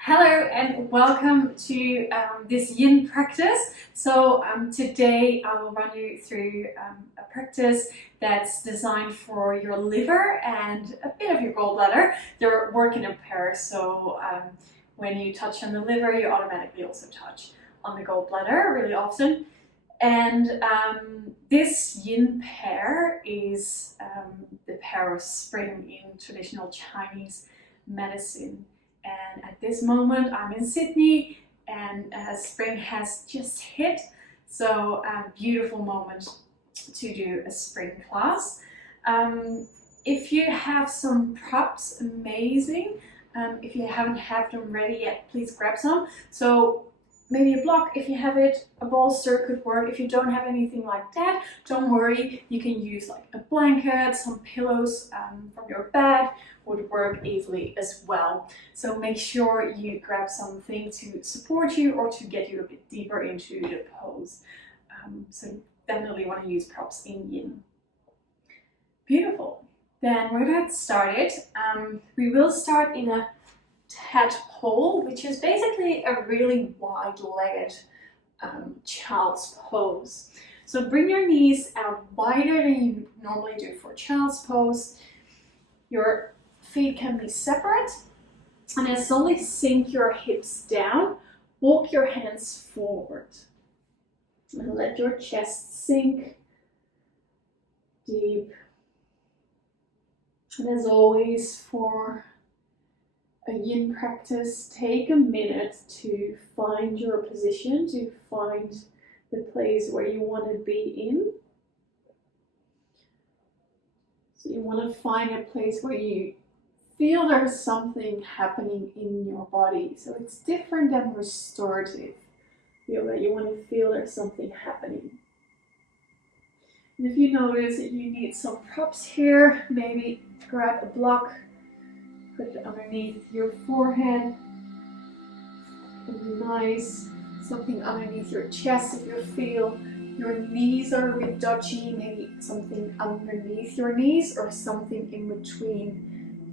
Hello and welcome to this yin practice. Today I will run you through a practice that's designed for your liver and a bit of your gallbladder. They work in a pair, so when you touch on the liver, you automatically also touch on the gallbladder really often. And this yin pair is the pair of spring in traditional Chinese medicine. And at this moment, I'm in Sydney, and spring has just hit. So, a beautiful moment to do a spring class. If you have some props, amazing. If you haven't have them ready yet, please grab some. So, maybe a block if you have it, a bolster could work. If you don't have anything like that, don't worry. You can use like a blanket, some pillows from your bed would work easily as well. So make sure you grab something to support you or to get you a bit deeper into the pose. So definitely want to use props in yin. Beautiful. Then we're going to get started. We will start in a tadpole, which is basically a really wide-legged child's pose. So bring your knees out wider than you normally do for child's pose. Your feet can be separate, and then slowly sink your hips down. Walk your hands forward. And let your chest sink deep. And as always, for a yin practice, take a minute to find your position, to find the place where you want to be in. So you want to find a place where you feel there's something happening in your body. So it's different than restorative yoga. You want to feel there's something happening. And if you notice that you need some props here, maybe grab a block, put it underneath your forehead. It can be nice. Something underneath your chest if you feel your knees are a bit dodgy, maybe something underneath your knees or something in between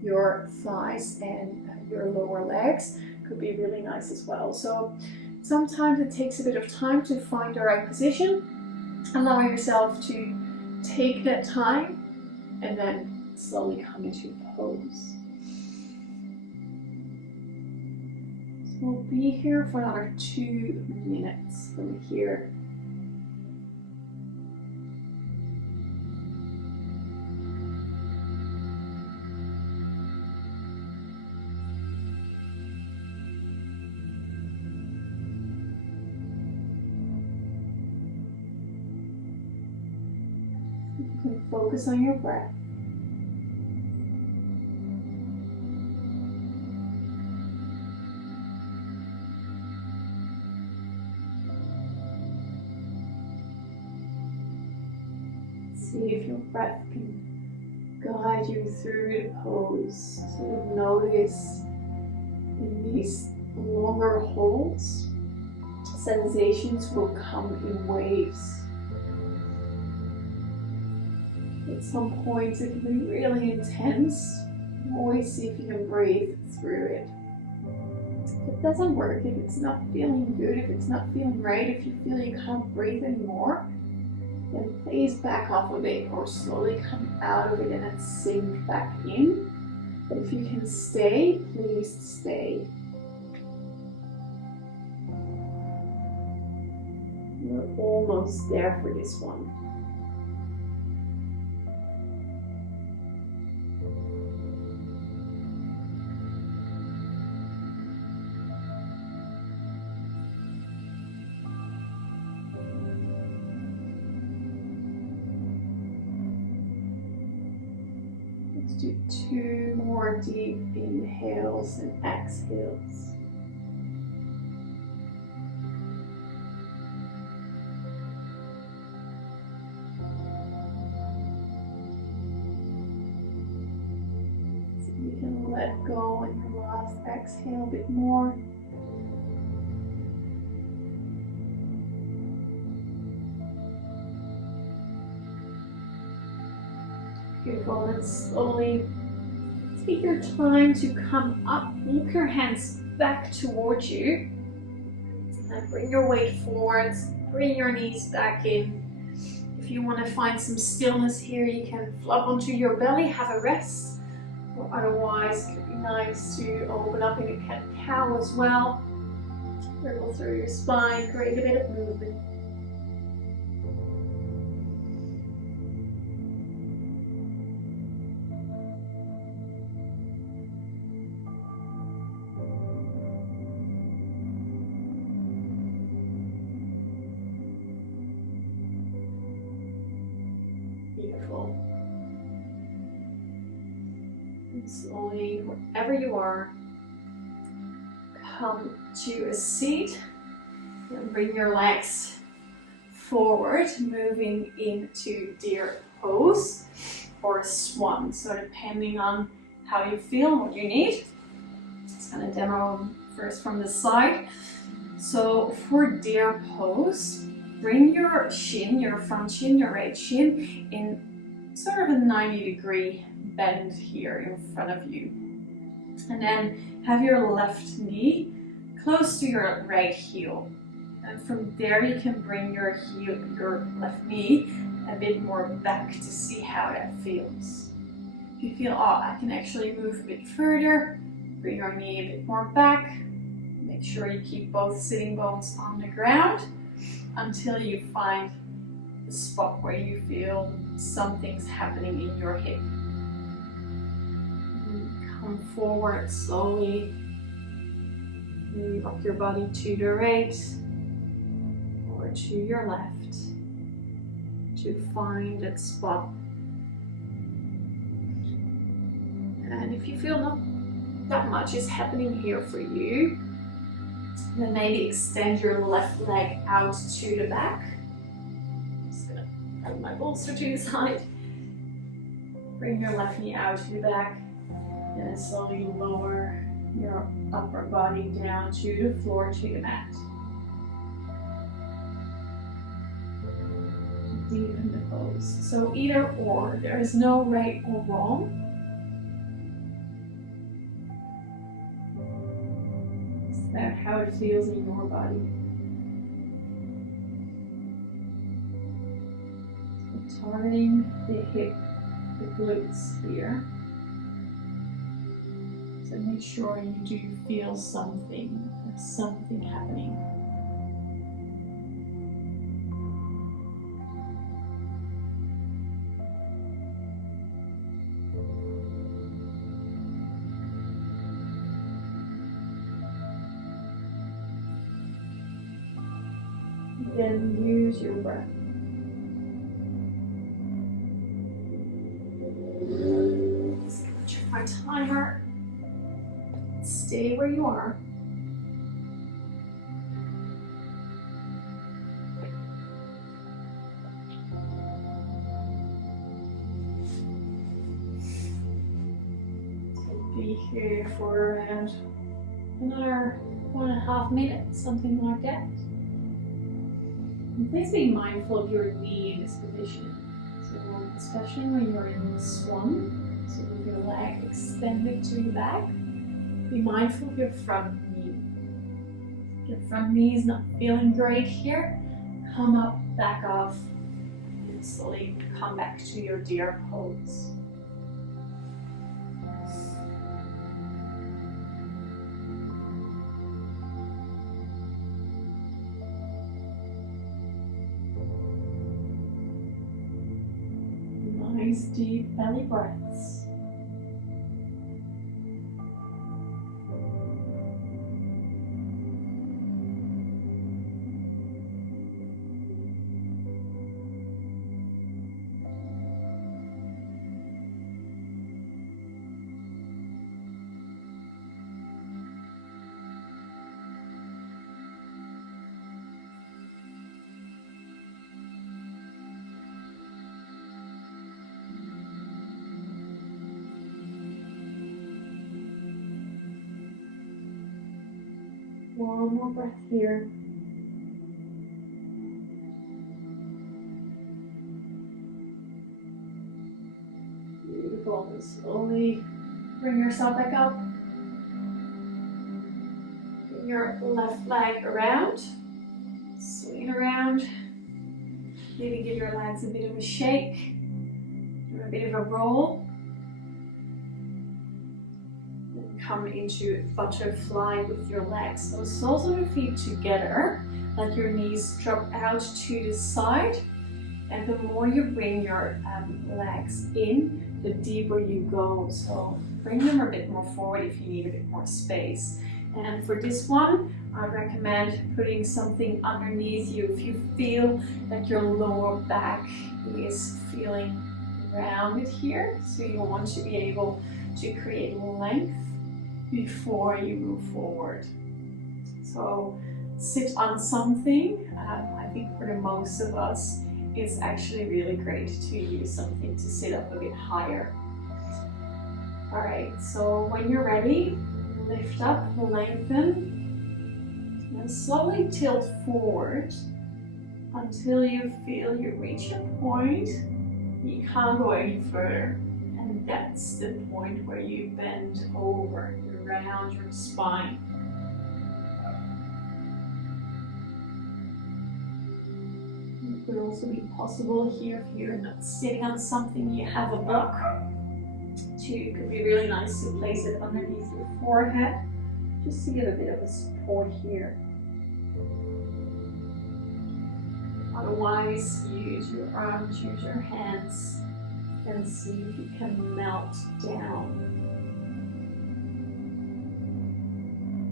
your thighs and your lower legs could be really nice as well. So sometimes it takes a bit of time to find the right position. Allow yourself to take that time and then slowly come into pose. So we'll be here for another 2 minutes from here. You can focus on your breath. See if your breath can guide you through the pose. So notice in these longer holds, sensations will come in waves. At some points it can be really intense. Always see if you can breathe through it. If it doesn't work, if it's not feeling good, if it's not feeling right, if you feel you can't breathe anymore, then please back off of it or slowly come out of it and then sink back in. But if you can stay, please stay. We're almost there for this one. Let's do 2 more deep inhales and exhales. So you can let go on your last exhale a bit more. Beautiful, and slowly take your time to come up. Walk your hands back towards you. And bring your weight forwards, bring your knees back in. If you want to find some stillness here, you can flop onto your belly, have a rest. Or otherwise, it could be nice to open up in a cat-cow as well. Wriggle through your spine, create a bit of movement. Beautiful. And slowly, wherever you are, come to a seat and bring your legs forward, moving into deer pose or swan. So depending on how you feel and what you need. Just gonna demo first from the side. So for deer pose, bring your shin, your front shin, your right shin in sort of a 90-degree bend here in front of you. And then have your left knee close to your right heel. And from there you can bring your left knee a bit more back to see how that feels. If you feel, oh, I can actually move a bit further, bring your knee a bit more back. Make sure you keep both sitting bones on the ground until you find the spot where you feel something's happening in your hip. Come forward slowly. Maybe rock your body to the right or to your left to find that spot. And if you feel not that much is happening here for you, then maybe extend your left leg out to the back. I'm just gonna have my bolster to the side. Bring your left knee out to the back and then slowly lower your upper body down to the floor, to the mat. Deepen the pose. So either or, there is no right or wrong. It's about how it feels in your body. So targeting the hip, the glutes here. So make sure you do feel something, there's something happening. Again, use your breath. Check my timer. Stay where you are. So be here for around another 1.5 minutes, something like that. And please be mindful of your knee in this position. So especially when you're in the swan, so with your leg extended to the back, be mindful of your front knee. If your front knee is not feeling great here, come up, back off, and slowly come back to your deer pose. Nice deep belly breaths. One more breath here. Beautiful. And slowly bring yourself back up. Bring your left leg around, swing around. Maybe give your legs a bit of a shake, a bit of a roll. Then come into butterfly with your legs. So soles of your feet together. Let your knees drop out to the side. And the more you bring your legs in, the deeper you go. So bring them a bit more forward if you need a bit more space. And for this one, I recommend putting something underneath you. If you feel that your lower back is feeling rounded here, so you want to be able to create length before you move forward. So sit on something. I think for the most of us, it's actually really great to use something to sit up a bit higher. All right, so when you're ready, lift up, lengthen, and slowly tilt forward until you feel you reach a point. You can't go any further. And that's the point where you bend over around your spine. It could also be possible here if you're not sitting on something, you have a book. It could be really nice to place it underneath your forehead, just to give a bit of a support here. Otherwise, use your arms, use your hands, and see if you can melt down.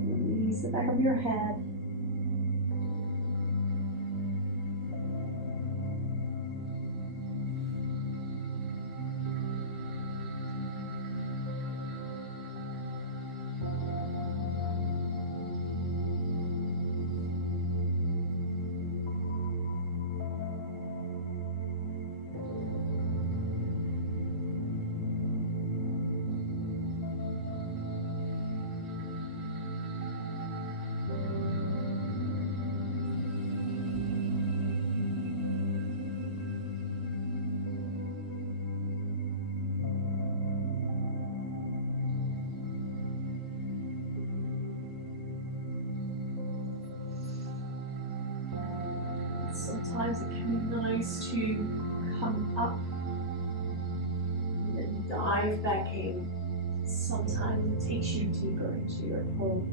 Release the back of your head. Sometimes it can be nice to come up and then dive back in. Sometimes it takes you deeper into your pose.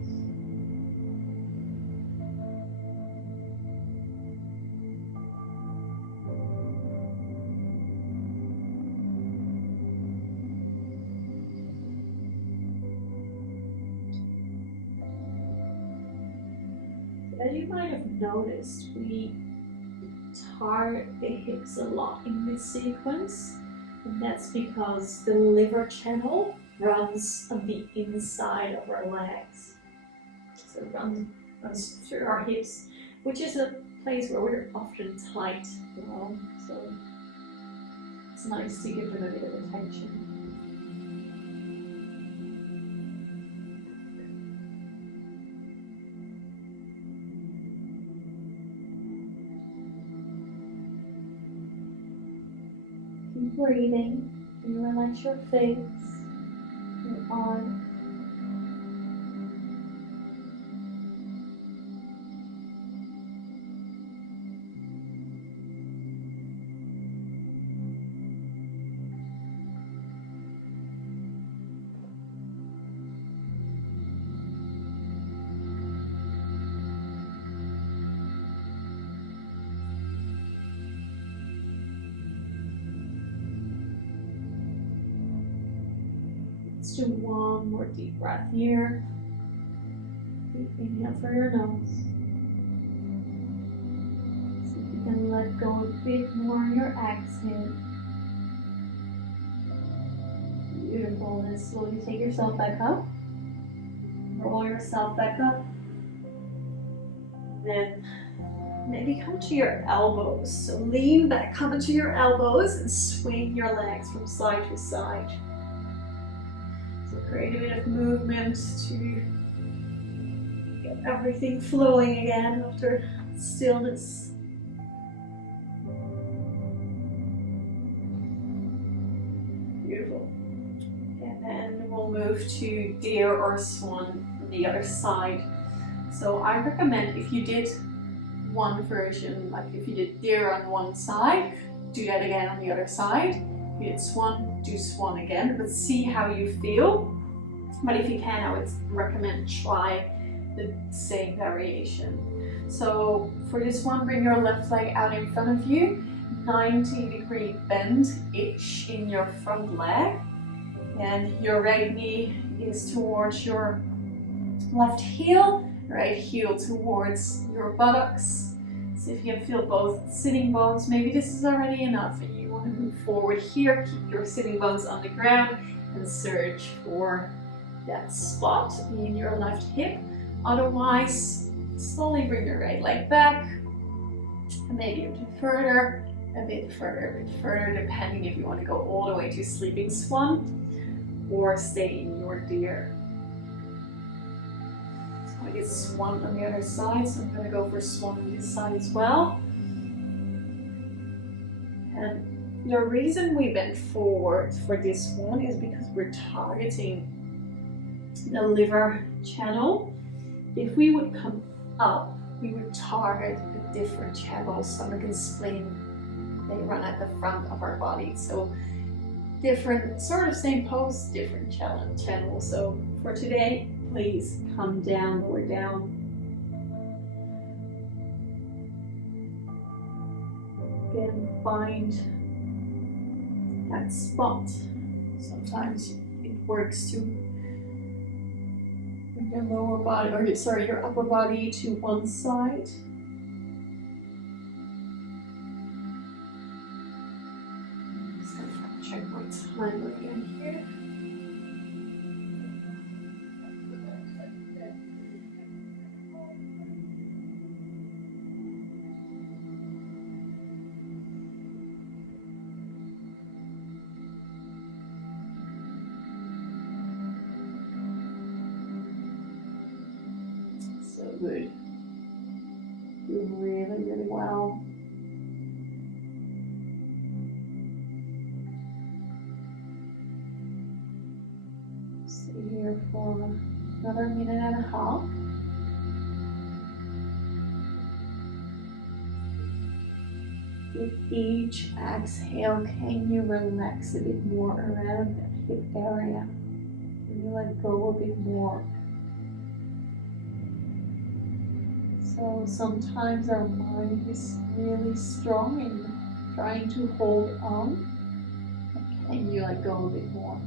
As you might have noticed, we tar the hips a lot in this sequence, and that's because the liver channel runs on the inside of our legs. So it runs through our hips, which is a place where we're often tight, you know, so it's nice to give them a bit of attention. Breathing, you relax your face, your arm. Let's do one more deep breath here. Deep inhale through your nose. See if you can let go a bit more on your exhale. Beautiful. Then slowly take yourself back up. Roll yourself back up. Then maybe come to your elbows. So lean back, come into your elbows and swing your legs from side to side. So create a bit of movement to get everything flowing again after stillness. Beautiful. And then we'll move to deer or swan on the other side. So I recommend if you did one version, like if you did deer on one side, do that again on the other side. If you did swan, do swan again, but see how you feel. But if you can, I would recommend try the same variation. So for this one, bring your left leg out in front of you, 90-degree bend-ish in your front leg, and your right knee is towards your left heel, right heel towards your buttocks. So if you can feel both sitting bones, maybe this is already enough and you want to move forward here, keep your sitting bones on the ground and search for that spot in your left hip. Otherwise, slowly bring your right leg back and maybe a bit further, depending if you want to go all the way to sleeping swan or stay in your deer. So I did swan on the other side, so I'm going to go for swan on this side as well. And the reason we bend forward for this one is because we're targeting the liver channel. If we would come up, we would target a different channel, stomach and spleen. They run at the front of our body. So different, sort of same pose, different channel. So for today, please come down, lower down. Again, find that spot. Sometimes it works to bring your lower body, or sorry, your upper body to one side. Just gonna check my time again here. So good. Doing really, really well. Stay here for another minute and a half. With each exhale, can you relax a bit more around that hip area? Can you let go a bit more? So sometimes our mind is really strong in trying to hold on. But can you let go a bit more?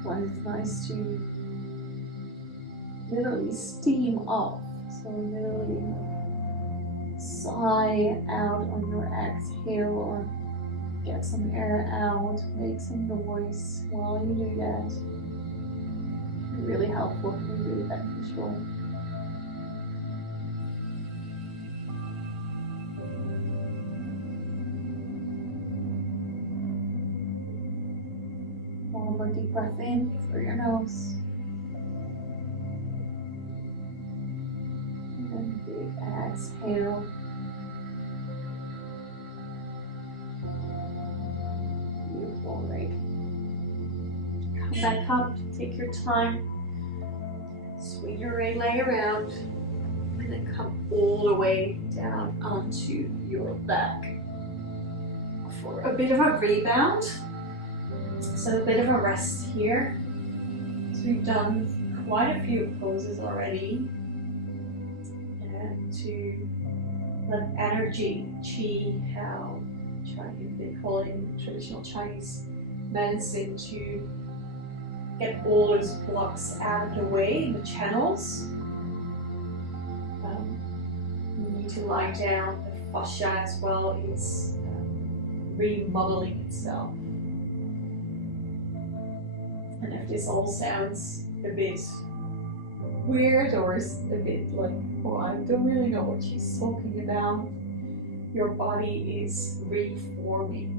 Sometimes it's nice to literally steam up. So literally sigh out on your exhale or get some air out, make some noise while you do that. Really helpful and really beneficial. One more deep breath in through your nose. And then big exhale. Beautiful, right? Come back up, take your time. Swing your right leg around. And then come all the way down onto your back for a bit of a rebound. So a bit of a rest here. So we've done quite a few poses already. And to let energy, qi, how they call it in traditional Chinese medicine, to get all those blocks out of the way in the channels. You need to lie down. The fascia as well is remodeling itself. And if this all sounds a bit weird or is a bit like, oh, I don't really know what she's talking about, your body is reforming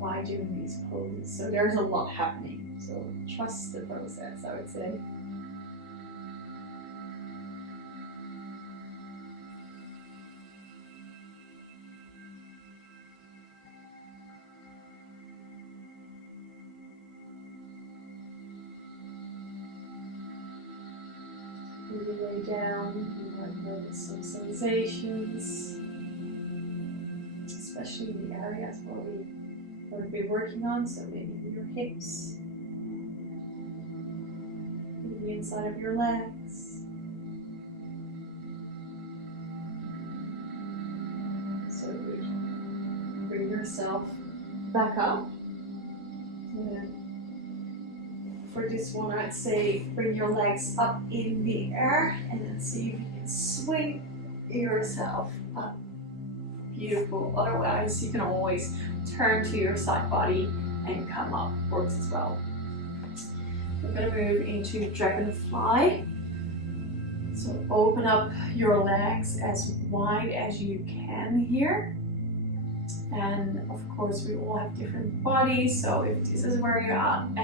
by doing these poses. So there's a lot happening. So trust the process, I would say. Maybe lay down, you might notice some sensations, especially in the areas where we've been working on, so maybe your hips, maybe the inside of your legs. So good. Bring yourself back up. And for this one, I'd say bring your legs up in the air and then see if you can swing yourself up. Beautiful. Otherwise, you can always turn to your side body and come up. Works as well. We're going to move into dragonfly. So open up your legs as wide as you can here. And of course, we all have different bodies. So if this is where you're at,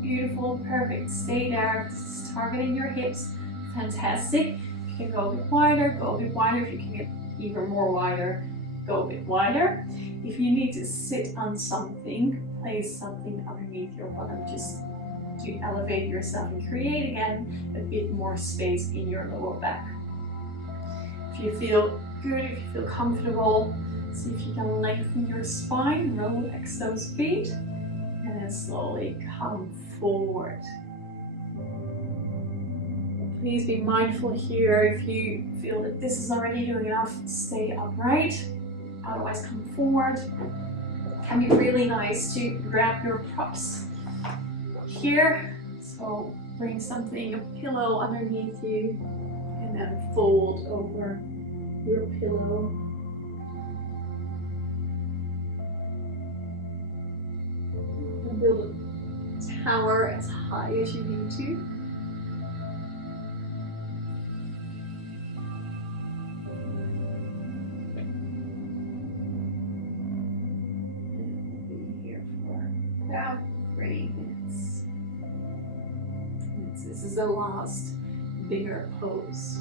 beautiful, perfect, stay there. If this is targeting your hips, fantastic. If you can go a bit wider, go a bit wider. If you can get even more wider, go a bit wider. If you need to sit on something, place something underneath your bottom just to elevate yourself and create again a bit more space in your lower back. If you feel good, if you feel comfortable, see if you can lengthen your spine, relax those feet, and then slowly come forward. Please be mindful here. If you feel that this is already doing enough, stay upright. Otherwise, come forward. It can be really nice to grab your props here. So bring something, a pillow underneath you, and then fold over your pillow. And build a tower as high as you need to. About 3 minutes. This is the last bigger pose.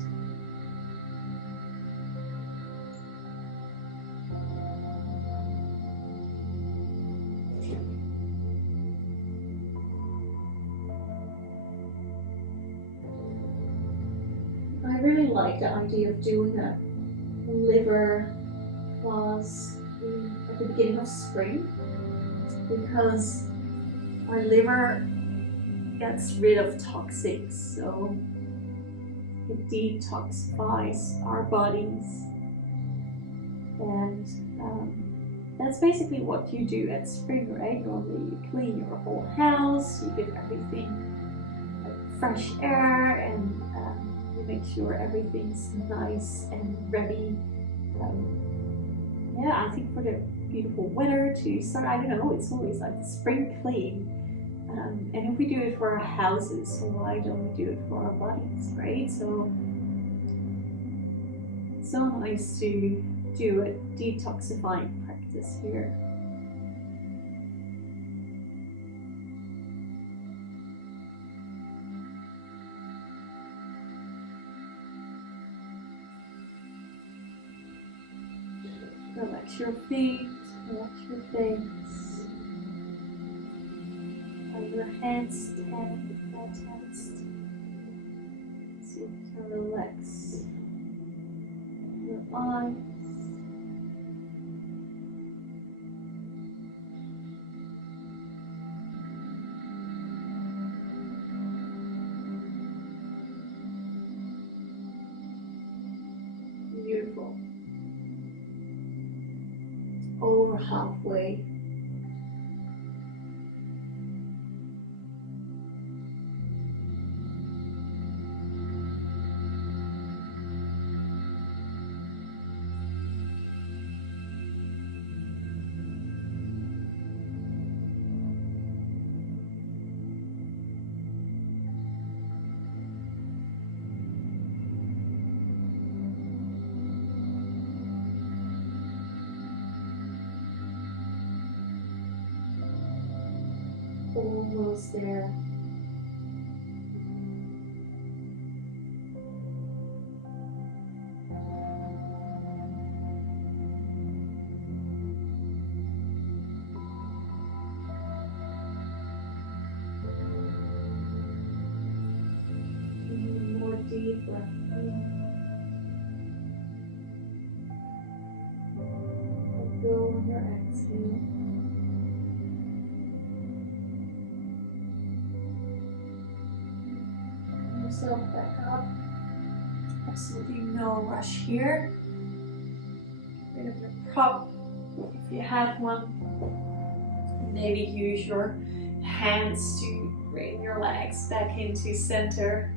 I really like the idea of doing a liver class at the beginning of spring, because our liver gets rid of toxics, so it detoxifies our bodies, and that's basically what you do at spring, right? Normally you clean your whole house, you give everything fresh air, and you make sure everything's nice and ready. Yeah, I think for the beautiful weather to start, I don't know, it's always like spring clean. And if we do it for our houses, why don't we do it for our bodies, right? So nice to do a detoxifying practice here. Relax your feet, relax your face. Let your hands stand if they're tensed. See if you can relax your eyes. Beautiful. Over halfway. Almost there. More deep breath in. Let go on your exhale. Bring yourself back up. Absolutely no rush here. Get rid of your prop if you have one. Maybe use your hands to bring your legs back into center.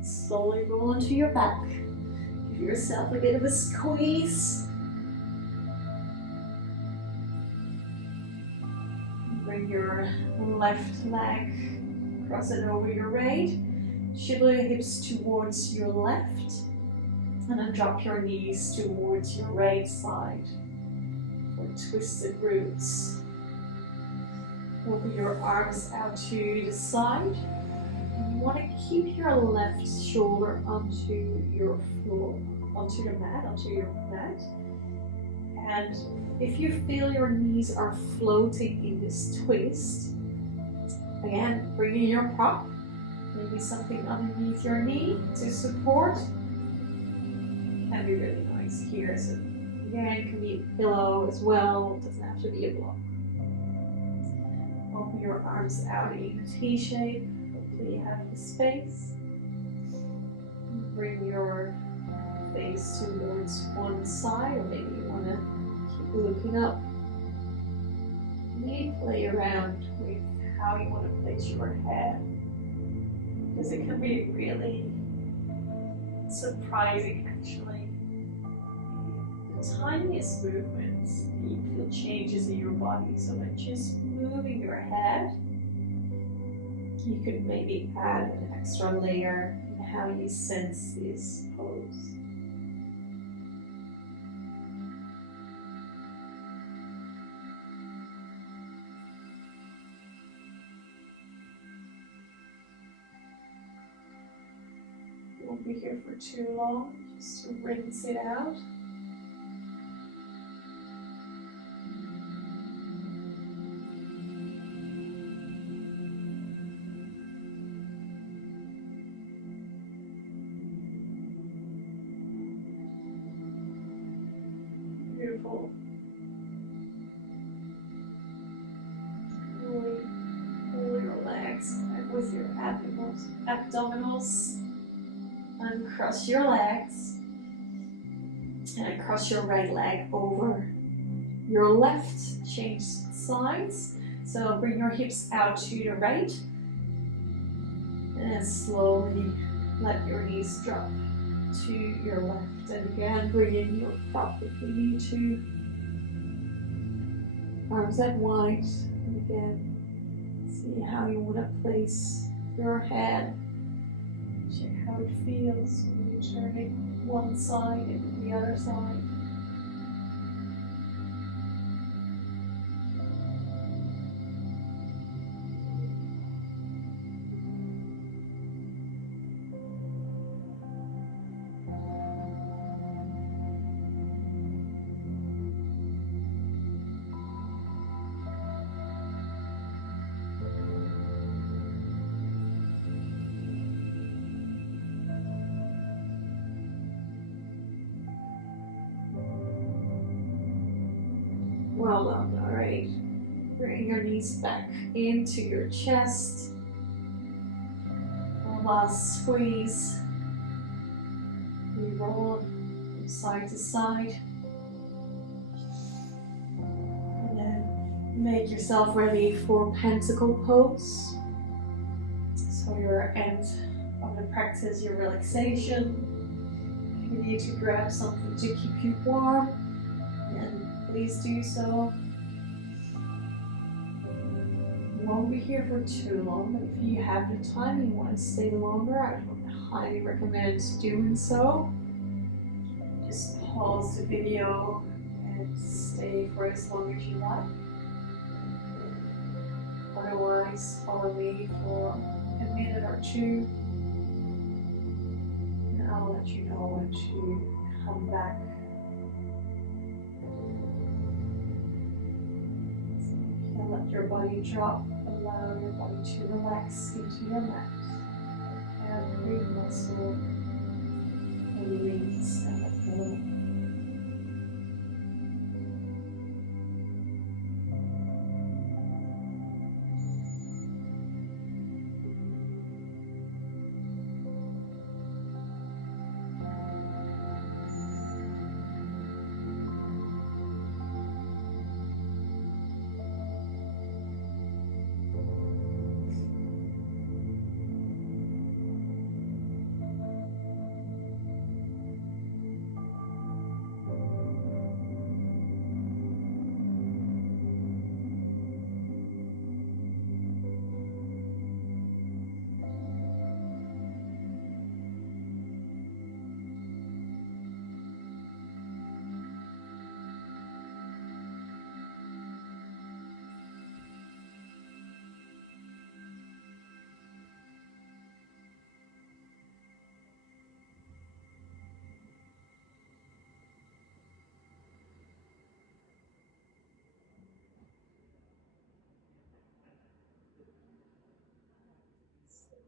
Slowly roll onto your back. Give yourself a bit of a squeeze. Bring your left leg, cross it over your right. Shiver your hips towards your left. And then drop your knees towards your right side for twisted roots. Open your arms out to the side. And you want to keep your left shoulder onto your floor, onto your mat. And if you feel your knees are floating in this twist, again, bring in your prop, maybe something underneath your knee to support. Can be really nice here. So again, it can be a pillow as well, it doesn't have to be a block. Open your arms out in a T shape. Hopefully you have the space. Bring your face towards one side, or maybe you want to keep looking up. Maybe play around with how you want to place your head, because it can be really surprising actually. The tiniest movements, you feel changes in your body. So by just moving your head, you could maybe add an extra layer in how you sense this pose. Won't be here for too long, just to rinse it out. Beautiful. Really pull your legs back with your abdominals. Uncross your legs and cross your right leg over your left. Change sides. So bring your hips out to the right and slowly let your knees drop to your left. And again, bring in your prop if you need to. Arms out wide. And again, see how you want to place your head. Check how it feels when you turn it one side and the other side. Well done, all right. Bring your knees back into your chest. One last squeeze. We roll from side to side. And then make yourself ready for pentacle pose. So your end of the practice, your relaxation. If you need to grab something to keep you warm, then please do so. You won't be here for too long, but if you have the time and you want to stay longer, I would highly recommend doing so. Just pause the video and stay for as long as you like. Otherwise, follow me for a minute or two, and I'll let you know when to come back. So you can let your body drop, allow your body to relax into your mat. Every muscle release and let go.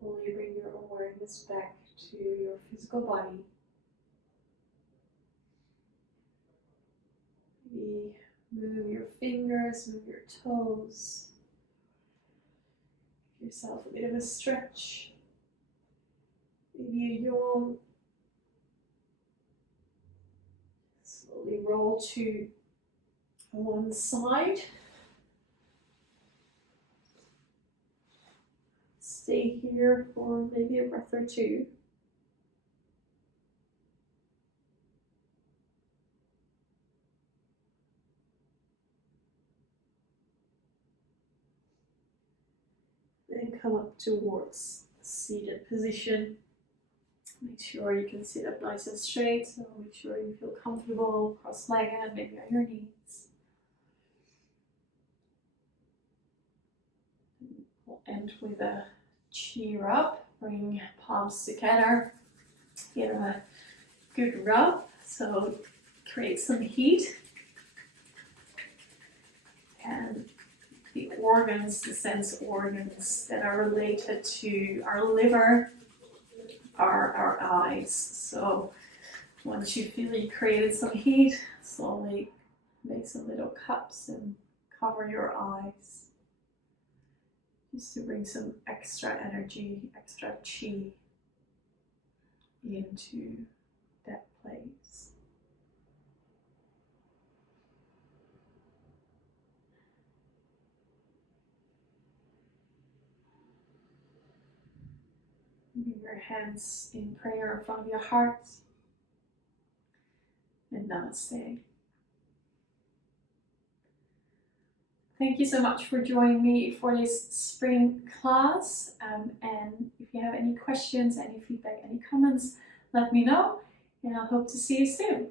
Slowly bring your awareness back to your physical body. Maybe move your fingers, move your toes. Give yourself a bit of a stretch. Maybe a yawn. Slowly roll to one side. Stay here for maybe a breath or two. Then come up towards seated position. Make sure you can sit up nice and straight, so make sure you feel comfortable, cross-legged, maybe on your knees. We'll end with a cheer up. Bring palms together. Give a good rub, so create some heat. And the organs, the sense organs that are related to our liver are our eyes. So once you feel you created some heat, slowly make some little cups and cover your eyes, just to bring some extra energy, extra chi into that place. Bring your hands in prayer in front of your heart, and namaste. Thank you so much for joining me for this spring class. And if you have any questions, any feedback, any comments, let me know, and I hope to see you soon.